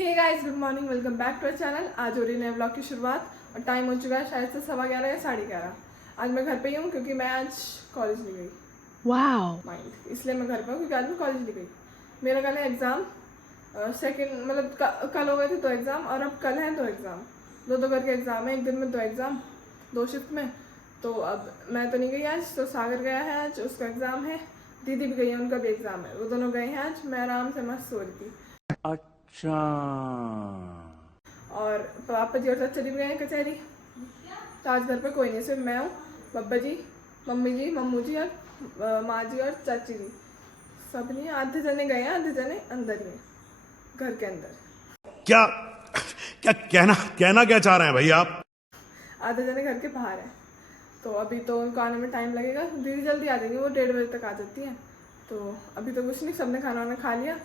Hey guys, good morning, welcome back to our channel. आज हो रही नए ब्लॉग की शुरुआत और टाइम हो चुका है शायद से 11:15 या 11:30। आज मैं घर पे ही हूँ क्योंकि मैं आज कॉलेज नहीं गई। वाओ माइंड, इसलिए मैं घर पे हूँ क्योंकि आज मैं कॉलेज नहीं गई। मेरा कल है एग्ज़ाम, सेकेंड मतलब कल हो गए थे 2 एग्ज़ाम और अब कल हैं 2 एग्ज़ाम। दो करके एग्ज़ाम है, एक दिन में 2 एग्ज़ाम, 2 शिफ्ट में। तो अब मैं तो नहीं गई आज, तो सागर गया है आज, उसका एग्ज़ाम है। दीदी भी गई है, उनका भी एग्ज़ाम है। वो दोनों गए हैं आज, मैं आराम से मस्त सो रही थी। अच्छा। और पापा जी और चाचा जी भी गए हैं कचहरी। तो आज घर पे कोई नहीं, सिर्फ मैं हूँ, पापा जी, मम्मी जी, मम्मू जी और माँ जी और चाची जी। सब नहीं, आधे जने गए हैं, आधे जने अंदर ही हैं, घर के अंदर। क्या क्या कहना क्या चाह रहे हैं भाई आप? आधे जने घर के बाहर हैं। तो अभी तो उनको आने में टाइम लगेगा। दीदी जल्दी आ जाएंगी, वो 1:30 बजे तक आ जाती हैं। तो अभी तो कुछ नहीं, सबने खाना वाना खा लिया।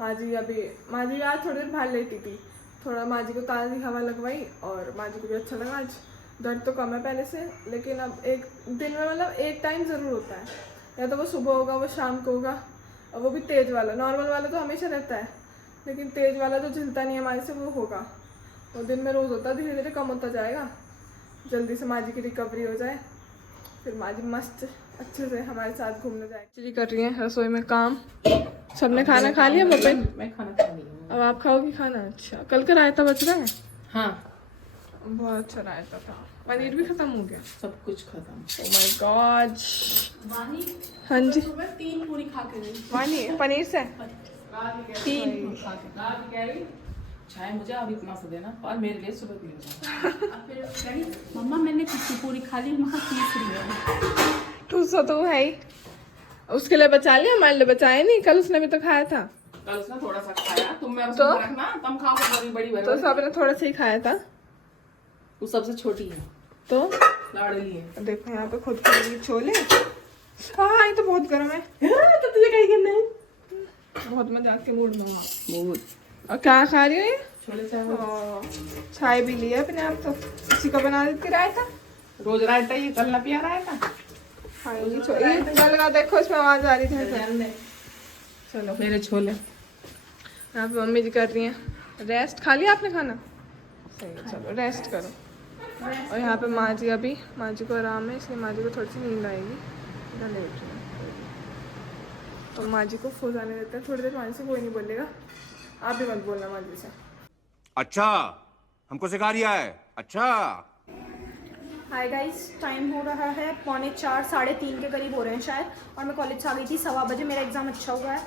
माँ जी आज थोड़ी देर बाहर लेटी थी, थोड़ा माँ जी को ताज़ी हवा लगवाई और माँ जी को भी अच्छा लगा। आज दर्द तो कम है पहले से, लेकिन अब एक दिन में मतलब एक टाइम ज़रूर होता है, या तो वो सुबह होगा, वो शाम को होगा, और वो भी तेज़ वाला। नॉर्मल वाला तो हमेशा रहता है, लेकिन तेज़ वाला जो झिलता नहीं है हमारे से, वो होगा। वो दिन में रोज़ होता है, धीरे धीरे कम होता जाएगा। जल्दी से माँ जी की रिकवरी हो जाए, फिर माँ जी मस्त अच्छे से हमारे साथ घूमने जाए। जी कर रही हैं रसोई में काम। सबने खाना खा लिया? पापा मैं खाना खा ली हूँ। अब आप खाओगी खाना? अच्छा, कल का रायता बच रहा है? हाँ, बहुत अच्छा रायता था। पनीर भी खत्म हो गया? सब कुछ खत्म। Oh my God. हाँ जी, 3 पूरी खा के गई। वानी पनीर से 3 खा के चाहे मुझे अभी इतना सा देना और मेरे लिए सुबह भी हो जाए। मम्मा मैंने कितनी पूरी खा ली? मैं तीसरी ठूसा तो है ही, उसके लिए बचा लिया, हमारे लिए बचाया नहीं। कल उसने भी तो खाया था। कल उसने थोड़ा सा खाया, तुम मेरा तो रखना, तुम खाओ बड़ी तो सबने थोड़ा सा ही खाया था। वो सबसे छोटी है तो लाडली है। देखो यहाँ पे खुद के लिए छोले। हाँ, ये तो बहुत गर्म है। तो तुझे कहीं करना है? बहुत मजाक के मूड में हूँ। बहुत। और क्या खा रही हो ये? छोले चावल। चाय भी लिया अपने आप, तो इसी को बना देती रायता। रोज रायता ये कल ना पिया रायता। हाँ, ये कल का देखो, इसमें आवाज आ रही थी। चलो मेरे छोले यहाँ पे मम्मी जी कर रही हैं रेस्ट। खा लिया आपने खाना? सही है, चलो रेस्ट करो। और यहाँ पे माँ जी को आराम है, इसलिए माँ जी को थोड़ी सी नींद आएगी, इधर लेट रही है। तो माँ जी को सो जाने देते हैं थोड़ी देर। माँ जी से कोई नहीं बोलेगा, आप भी मत बोलना माँ जी से। अच्छा, हमको सिखा रिया है? अच्छा। हाय गाइस, टाइम हो रहा है 3:45 3:30 के करीब हो रहे हैं शायद, और मैं कॉलेज से आ गई थी 1:15 बजे। मेरा एग्जाम अच्छा हुआ है,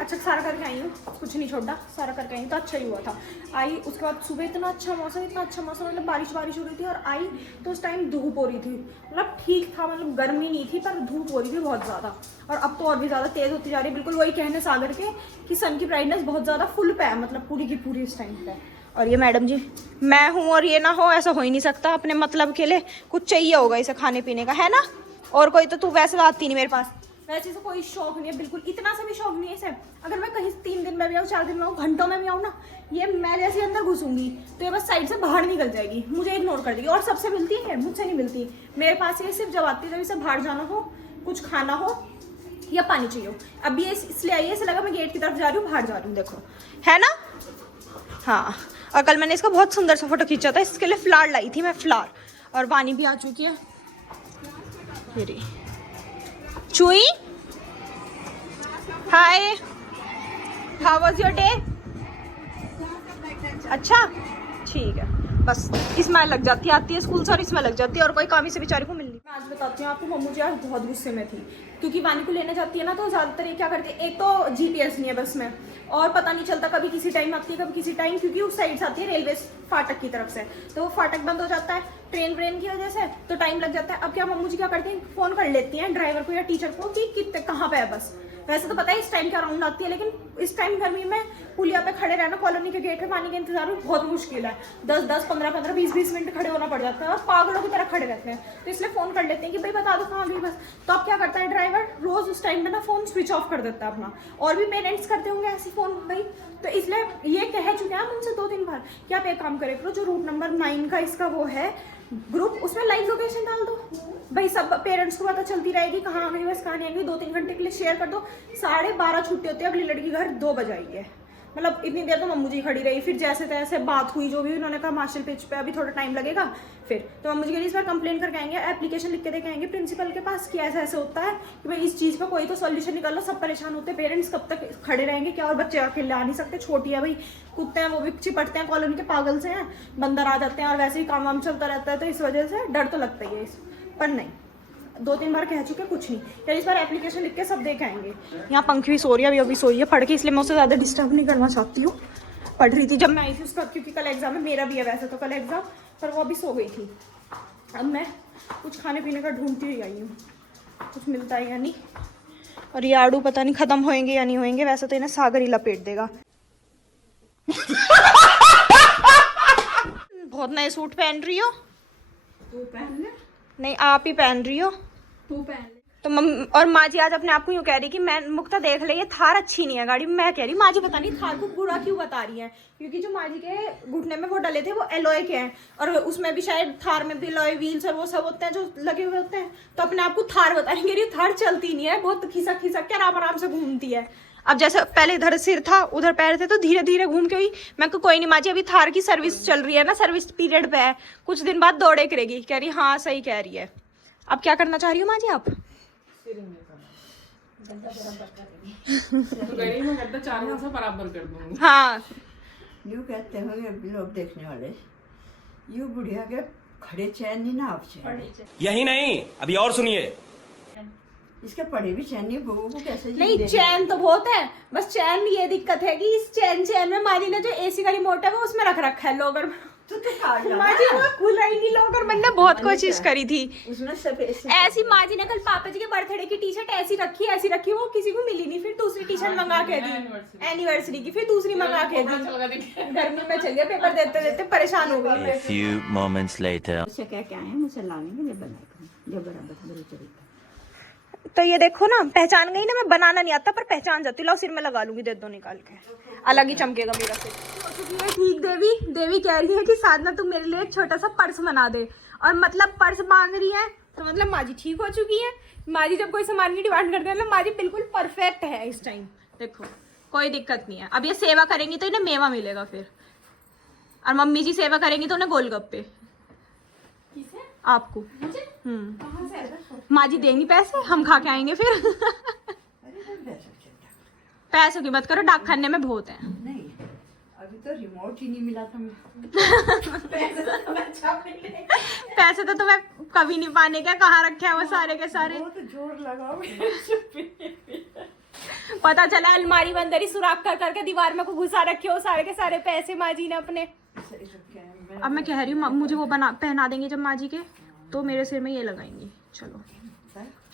अच्छा सारा करके आई हूँ, कुछ नहीं छोड़ा, सारा करके आई हूँ, तो अच्छा ही हुआ था। आई उसके बाद सुबह इतना अच्छा मौसम मतलब बारिश हो रही थी, और आई तो उस टाइम धूप हो रही थी। मतलब ठीक था, मतलब गर्मी नहीं थी पर धूप हो रही थी बहुत ज़्यादा। और अब तो और भी ज़्यादा तेज़ होती जा रही है। बिल्कुल वही कहने सागर के कि सन की ब्राइटनेस बहुत ज़्यादा फुल पे है, मतलब पूरी की पूरी इस टाइम पे। और ये मैडम जी, मैं हूँ और ये ना हो, ऐसा हो ही नहीं सकता। अपने मतलब के लिए कुछ चाहिए होगा इसे खाने पीने का, है ना? और कोई तो तू वैसे आती नहीं मेरे पास, वैसे से कोई शौक नहीं है, बिल्कुल इतना सा भी शौक नहीं है इसे। अगर मैं कहीं 3 दिन में भी आऊँ, 4 दिन में आऊँ, घंटों में भी आऊँ ना, ये मैं जैसे अंदर घुसूंगी तो ये बस साइड से बाहर निकल जाएगी, मुझे इग्नोर कर देगी। और सबसे मिलती है, मुझसे नहीं मिलती। मेरे पास ये सिर्फ जब आती है, जब इसे बाहर जाना हो, कुछ खाना हो या पानी चाहिए हो। अब ये इसलिए आई है, ऐसे लगा मैं गेट की तरफ जा रही हूँ, बाहर जा रही हूँ, देखो, है ना? हाँ, और कल मैंने इसका बहुत सुंदर सा फोटो खींचा था, इसके लिए फ्लावर लाई थी मैं, फ्लावर। और वानी भी आ चुकी है मेरी। चुई, हाय, हाउ वाज योर डे? अच्छा, ठीक है। बस इसमें लग जाती है, आती है स्कूल से और इसमें लग जाती है, और कोई काम इसे बेचारी को मिल नहीं। मैं आज बताती हूँ आपको, मम्मू जी आज बहुत गुस्से में थी, क्योंकि वानी को लेने जाती है ना, तो ज़्यादातर ये क्या करती है, एक तो GPS नहीं है बस में, और पता नहीं चलता, कभी किसी टाइम आती है, कभी किसी टाइम, क्योंकि उस साइड से आती है रेलवे फाटक की तरफ से, तो वो फाटक बंद हो जाता है ट्रेन की वजह से, तो टाइम लग जाता है। अब क्या मम्मू जी क्या करती हैं, फ़ोन कर लेती हैं ड्राइवर को या टीचर को कि कितने कहाँ पे है बस। वैसे तो पता है इस टाइम के अराउंड आती है, लेकिन इस टाइम गर्मी में पुलिया पे खड़े रहना, कॉलोनी के गेट पे पानी का इंतजार में बहुत मुश्किल है। 10-10, 15-15, 20-20 मिनट खड़े होना पड़ जाता है, और पागलों की तरह खड़े रहते हैं। तो इसलिए फ़ोन कर लेते हैं कि भाई बता दो कहाँ गई बस। तो अब क्या करता है ड्राइवर, रोज़ उस टाइम पे ना फ़ोन स्विच ऑफ कर देता है अपना। और भी पेरेंट्स करते होंगे ऐसे फ़ोन भाई, तो इसलिए ये कह चुके हैं हम उनसे 2-3 बार कि आप एक काम करे करो, जो रूट नंबर 9 का इसका वो है ग्रुप, उसमें लाइव लोकेशन डाल दो भाई, सब पेरेंट्स को पता चलती रहेगी कहाँ आ गई बस, कहाँ नहीं आ गई। 2-3 घंटे के लिए शेयर कर दो। 12:30 छुट्टी होती है, अगली लड़की घर 2 बजे आई है, मतलब इतनी देर तो मम्मू जी खड़ी रही, फिर जैसे तैसे बात हुई जो भी, उन्होंने कहा मार्शल पिच पे अभी थोड़ा टाइम लगेगा। फिर तो मम्मू जी कह रही इस बार कंप्लेंट करके आएंगे, एप्लीकेशन लिख के दे के आएंगे प्रिंसिपल के पास कि ऐसा ऐसे होता है कि भाई इस चीज़ का कोई तो सॉल्यूशन निकालो, सब परेशान होते हैं, पेरेंट्स कब तक खड़े रहेंगे क्या, और बच्चे अकेले आ नहीं सकते, छोटी है भाई, कुत्ते हैं वो भी चिपटते हैं, कॉलोनी के पागल से हैं, बंदर आ जाते हैं और वैसे ही काम वाम चलता रहता है, तो इस वजह से डर तो लगता ही है पर नहीं, 2-3 बार कह चुके कुछ नहीं, यार इस बार एप्लीकेशन लिख के सब दे के आएंगे। यहाँ पंखी भी सो रही है, अभी सो रही है पढ़ के, इसलिए मैं उसे ज़्यादा डिस्टर्ब नहीं करना चाहती हूँ। पढ़ रही थी जब मैं आई थी उसका, क्योंकि कल एग्जाम है, मेरा भी है वैसे तो कल एग्जाम, पर वो अभी सो गई थी। अब मैं कुछ खाने पीने का ढूंढती हुई आई हूँ, कुछ मिलता है या नहीं। और ये आड़ू पता नहीं ख़त्म होएंगे या नहीं होएंगे, वैसे तो इन्हें सागर ही लपेट देगा। बहुत नए सूट पहन रही हो। तू पहन ले, नहीं आप ही पहन रही हो। तू पहन ले। तो और माँ जी आज अपने आप को यूँ कह रही कि मैं मुक्ता देख ले ये थार अच्छी नहीं है गाड़ी। मैं कह रही माँ जी पता नहीं थार को बुरा क्यों बता रही है, क्योंकि जो माँ जी के घुटने में वो डले थे वो एलॉय के हैं, और उसमें भी शायद थार में भी एलॉय व्हील्स और वो सब होते हैं जो लगे हुए होते हैं, तो अपने आप को थार बता रही है। थार चलती नहीं है, बहुत खिसक खिसक के आराम आराम से घूमती है। अब जैसे पहले इधर सिर था उधर पैर थे, तो धीरे धीरे घूम के हुई। मैं को कोई नहीं माँ जी अभी थार की सर्विस चल रही है ना, सर्विस पीरियड पे है, कुछ दिन बाद दौड़े करेगी। कह रही हाँ सही कह रही है। अब क्या करना चाह रही हो माँ जी आप? तो गई मैं गड्ढा 4 हाथ से बराबर कर दूंगी। हाँ यूँ कहते हैं लोग देखने वाले, यूँ बुढ़िया के खड़े चैन नहीं ना आप चैन, यही नहीं अभी और सुनिए। इसके पढ़े भी चैन नहीं, बहू को कैसे नहीं चैन तो बहुत है, बस चैन ये दिक्कत है कि इस चैन में माँ जी ने जो एसी का रिमोट है वो उसमें रख रखा है लॉकर में। तो काट ला माँ जी वो खुला ही नहीं लॉकर। मैंने बहुत कोशिश करी थी, उसमें सब ऐसी माँ जी ने कल पापा जी के बर्थडे की टी शर्ट ऐसी रखी वो किसी को मिली नहीं, फिर दूसरी टी शर्ट मंगा के दी एनिवर्सरी की, फिर दूसरी मंगा के दी। गर्मी में चलिए पेपर देते देते परेशान हो गई। A few moments later. मुझसे क्या क्या है, मुझसे लाएंगे जब बनाएगा, जब बराबर मेरे चरित्र। तो ये देखो ना, पहचान गई ना, मैं बनाना नहीं आता पर पहचान जाती हूँ। लो सिर में लगा लूंगी, दे दो निकाल के, अलग ही चमकेगा मेरा सिर। ठीक देवी कह रही है कि साधना तुम मेरे लिए एक छोटा सा पर्स बना दे, और मतलब पर्स मांग रही है तो मतलब माँ जी ठीक हो चुकी है। माँ जी जब कोई सामान की डिमांड करते हैं ना, माँ जी बिल्कुल परफेक्ट है इस टाइम। देखो कोई दिक्कत नहीं है। अब ये सेवा करेंगी तो इन्हें मेवा मिलेगा फिर, और मम्मी जी सेवा करेंगी तो उन्हें गोलगप्पे। आपको माँ जी देंगी पैसे, हम खा के आएंगे फिर। पैसों की बात करो, डाक खाने में बहुत है। नहीं अभी तो रिमोट ही नहीं मिला था। पैसे तो तुम्हें कभी नहीं पाने क्या, कहाँ रखे हैं वो सारे के सारे। बहुत जोर लगाओ। पता चला अलमारी बंदर ही सुराख कर करके दीवार में को घुसा रखे हो सारे के सारे पैसे माँ जी ने अपने। अब मैं कह रही हूँ मुझे वो पहना देंगे जब माँ जी के, तो मेरे सिर में ये लगाएंगी। चलो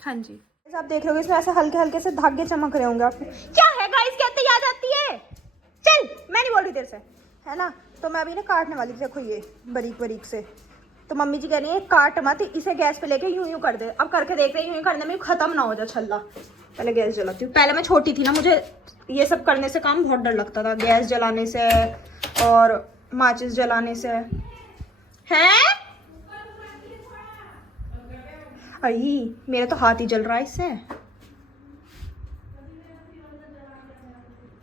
हाँ जी, आप देख रहे हो इसमें ऐसे हल्के हल्के से धागे चमक रहे होंगे आपको। क्या है गाइस, कहते याद आती है। चल मैं नहीं बोल रही तेरे से, है ना। तो मैं अभी ना काटने वाली थी, देखो ये बारीक बारीक से। तो मम्मी जी कह रही है काट मत, इसे गैस पे लेके यूं यूं कर दे। अब करके देख रही हूँ यूं करने में खत्म ना हो जाए छल्ला। पहले गैस जलाती हूँ। पहले मैं छोटी थी ना, मुझे ये सब करने से काम बहुत डर लगता था, गैस जलाने से और माचिस जलाने से। हैं अरे मेरा तो हाथ ही जल रहा है इससे।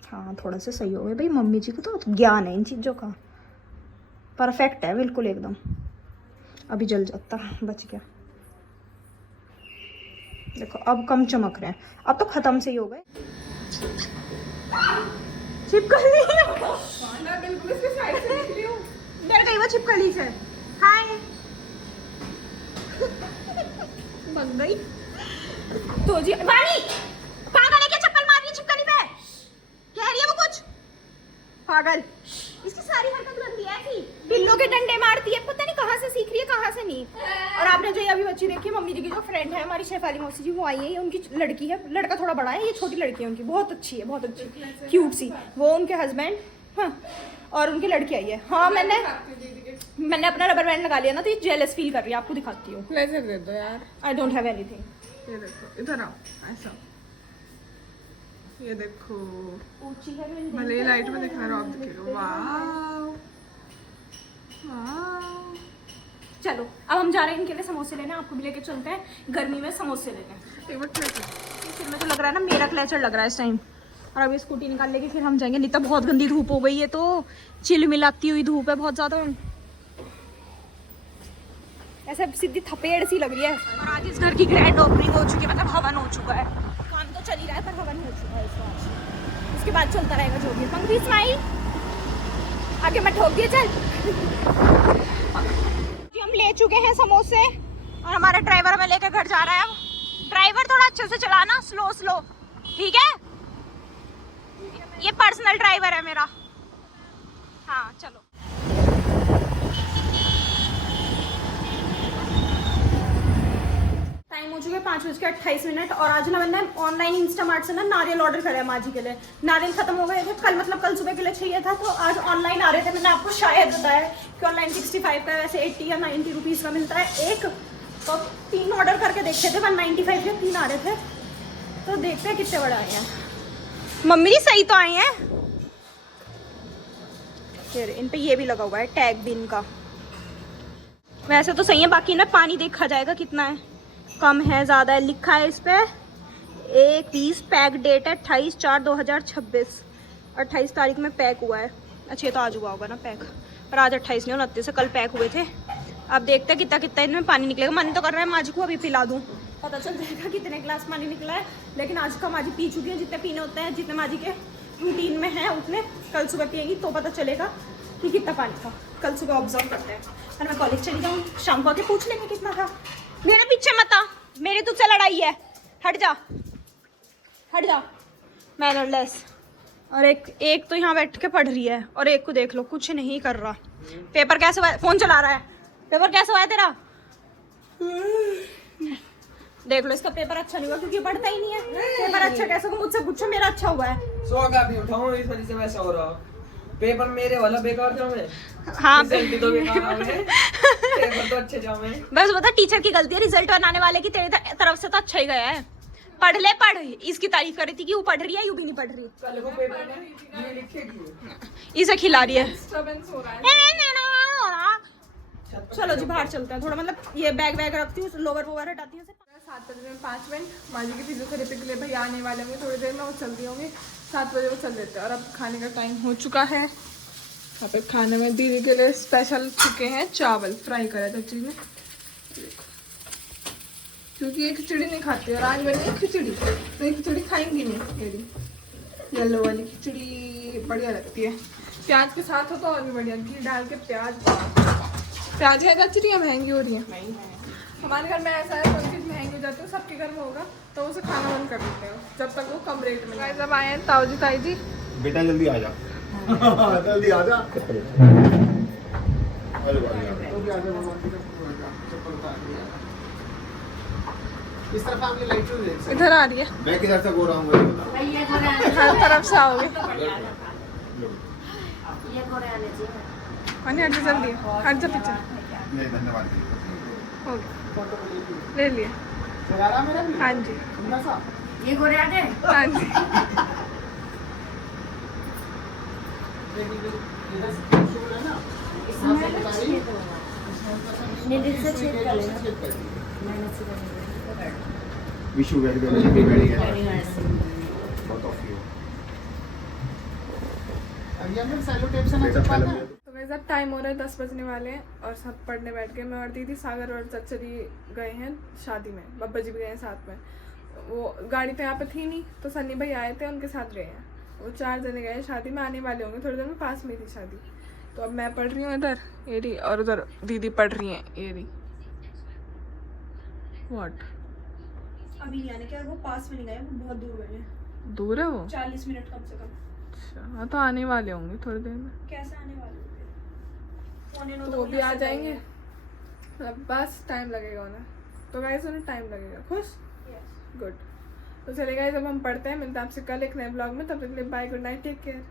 हाँ थोड़ा सा सही हो गया भाई, मम्मी जी को तो ज्ञान है इन चीज़ों का, परफेक्ट है बिल्कुल एकदम। अभी जल जाता, बच गया। देखो अब कम चमक रहे हैं, अब तो खत्म से ही हो गए। छिपकली डर गई वो छिपकली से। हाय बन गई तो जी। वाणी पागल है क्या, चप्पल मार रही है छिपकली पे, कह रही है वो कुछ पागल। इसकी सारी हरकत गंदी है ऐसी, बिल्लों के डंडे मारती है, पता नहीं कहाँ से सीख रही है कहाँ से नहीं। और आपने जो ये अभी बच्ची देखी, मम्मी जी की जो फ्रेंड है हमारी शेफाली मौसी जी, वो आई है, ये उनकी लड़की है। लड़का थोड़ा बड़ा है, ये छोटी लड़की है उनकी, बहुत अच्छी है, बहुत अच्छी क्यूट सी। वो उनके हस्बैंड, हाँ, और उनकी लड़की आई है। हाँ मैंने अपना रबर बैंड लगा लिया ना, तो ये जेलस फील कर रही है। आपको दिखाती हूँ, लेजर दे दो यार। I don't have anything. ये देखो इधर आओ, ऐसा ये देखो, ऊंची है भले लाइट में दिखा रहा, आप दिखेगा। वाव वाव। चलो अब हम जा रहे हैं इनके लिए समोसे लेने, आपको भी लेके चलते हैं गर्मी में समोसे लेने। एक बार ट्राई कर। सिर में तो लग रहा है ना, मेरा क्लेचर लग रहा है इस टाइम। और अभी स्कूटी निकाल लेके फिर हम जाएंगे। नहीं तो बहुत गंदी धूप हो गई है, तो चिल मिलाती हुई धूप है बहुत ज़्यादा, ऐसे सीधी थपेड़ सी लग रही है। और आज इस घर की ग्रैंड ओपनिंग हो चुकी है, मतलब हवन हो चुका है। काम तो चल ही रहा है पर हवन हो चुका है इसका। उसके बाद चलता रहेगा जो भी। पंखी स्माइल आगे मैं ठोक दिए चल। हम ले चुके हैं समोसे और हमारा ड्राइवर हमें लेकर घर जा रहा है। अब ड्राइवर थोड़ा अच्छे से चलाना, स्लो स्लो, ठीक है? ये पर्सनल ड्राइवर है मेरा। हाँ चलो। टाइम हो चुका है 5:28 और आज ना मैंने ऑनलाइन इंस्टामार्ट से ना नारियल ऑर्डर करा है माँ जी के लिए। नारियल खत्म हो गए थे कल, मतलब कल सुबह के लिए चाहिए था, तो आज ऑनलाइन आ रहे थे। मैंने आपको शायद बताया कि ऑनलाइन 65 का, वैसे 80 या 90 रुपीज़ का मिलता है एक। तो 3 ऑर्डर करके देखते थे, 195 के 3 आ रहे थे। तो देखते हैं कितने बड़े आए हैं। मम्मी जी सही तो आए हैं। फिर इन पे ये भी लगा हुआ है टैग भी इनका। वैसे तो सही है, बाकी ना पानी देखा जाएगा कितना है, कम है ज़्यादा है। लिखा है इस पे 1 पीस, पैक डेट है 28/4/2026। 28 तारीख में पैक हुआ है। अच्छा ये तो आज हुआ होगा ना पैक, और आज 28 नहीं 29 से कल पैक हुए थे। अब देखते हैं कितना कितना इनमें पानी निकलेगा। मन तो कर रहा है माँ जी को अभी पिला दूँ, पता चल जाएगा कितने गिलास पानी निकला है। लेकिन आज का माँ जी पी चुकी है, जितने पीने होते हैं, जितने माँ जी के रूटीन में है उतने कल सुबह पिएंगी तो पता चलेगा कि कितना पानी था। कल सुबह ऑब्जर्व करते हैं। और मैं कॉलेज चली जाऊँ, शाम को आके पूछ लेंगे कितना था। मेरे पीछे मत आ, मेरी तुझसे लड़ाई है, हट जा हट जा। मैनरलेस। और एक तो यहाँ बैठ के पढ़ रही है और एक को देख लो कुछ नहीं कर रहा। पेपर कैसे हुआ है? फोन चला रहा है। पेपर कैसे हुआ है तेरा? देख लो इसका पेपर अच्छा नहीं हुआ क्योंकि पढ़ता ही नहीं है। पेपर अच्छा कैसे होगा मुझसे पूछो, मेरा अच्छा हुआ है। सो का भी उठाऊं इस वजह से वैसा हो रहा। पेपर मेरे वाला बेकार जाऊं मैं। हाँ रिजल्ट तो बेकार आवे, पेपर तो अच्छे जाऊं मैं। बस बता टीचर की गलती है, रिजल्ट बनाने वाले की। तेरी तरफ से तो अच्छा ही गया है। पढ़ ले पढ़। इसकी तारीफ कर रही थी कि वो पढ़ रही है, यूं भी नहीं पढ़ रही। कल को पेपर में ये लिखेगी, इसे खिला रही है। डिस्टर्बेंस हो रहा है। चलो जी बाहर चलते हैं थोड़ा, मतलब ये बैग रखती हूँ, लोवर वोवर हटाती हूँ। 7:05 माँ जी की फिजियोथेरेपी के लिए भैया आने वाले होंगे थोड़ी देर में, वो चलती होंगी। 7 बजे वो चल देते हैं। और अब खाने का टाइम हो चुका है। यहाँ पे खाने में दीदी के लिए स्पेशल चुके हैं चावल, फ्राई करा था चीज़ में, क्योंकि ये खिचड़ी नहीं खाती और आज बनी है खिचड़ी, तो ये खिचड़ी खाएंगी नहीं। मेरी येलो वाली खिचड़ी बढ़िया लगती है, प्याज के साथ हो तो और भी बढ़िया। घी डाल के प्याज है कचरी या महंगी हो रही है? हमारे घर में ऐसा है, कोई चीज़ महंगी हो जाती है, सबके घर में होगा तो उसे खाना बंद कर देते हो जब तक वो कम रेट में। जब आए हैं ताऊ जी ताई जी, बेटा जल्दी आ जा जल्दी आ जा। इधर आ रही है, मैं किधर से बोल रहा हूँ? हर तरफ से आओगे। हट जा जल्दी, हट जा पीछे। नहीं धन्यवाद। हो गया, ले लिए। हाँ जी ये गोरे आगे हाँ जी। Wish you very very happy both of you. तो वैसे अब टाइम हो रहा है 10 बजने वाले हैं और सब पढ़ने बैठ गए। मैं और दीदी, सागर और चचा जी गए हैं शादी में, बब्बा जी भी गए हैं साथ में। वो गाड़ी तो यहाँ पे थी नहीं तो सन्नी भाई आए थे, उनके साथ गए हैं। वो 4 जने गए शादी में, आने वाले होंगे थोड़ी देर में, पास में थी शादी। तो अब मैं पढ़ रही हूँ इधर एरी, और उधर दीदी पढ़ रही हैं एरी। व्हाट? अभी नहीं आने के, वो पास में नहीं गए, वो बहुत दूर गए हैं। दूर है वो? 40 मिनट कम से कम। अच्छा हाँ, तो आने वाले होंगे थोड़ी देर में। कैसे आने वाले होंगे? तो वो भी आ जाएंगे, मतलब बस टाइम लगेगा उन्हें। तो गाइस उन्हें टाइम लगेगा। खुश? गुड। तो चलेगा जब हम पढ़ते हैं, मिलते हैं आपसे कल एक नए ब्लॉग में। तब तक के लिए bye, good night, take care.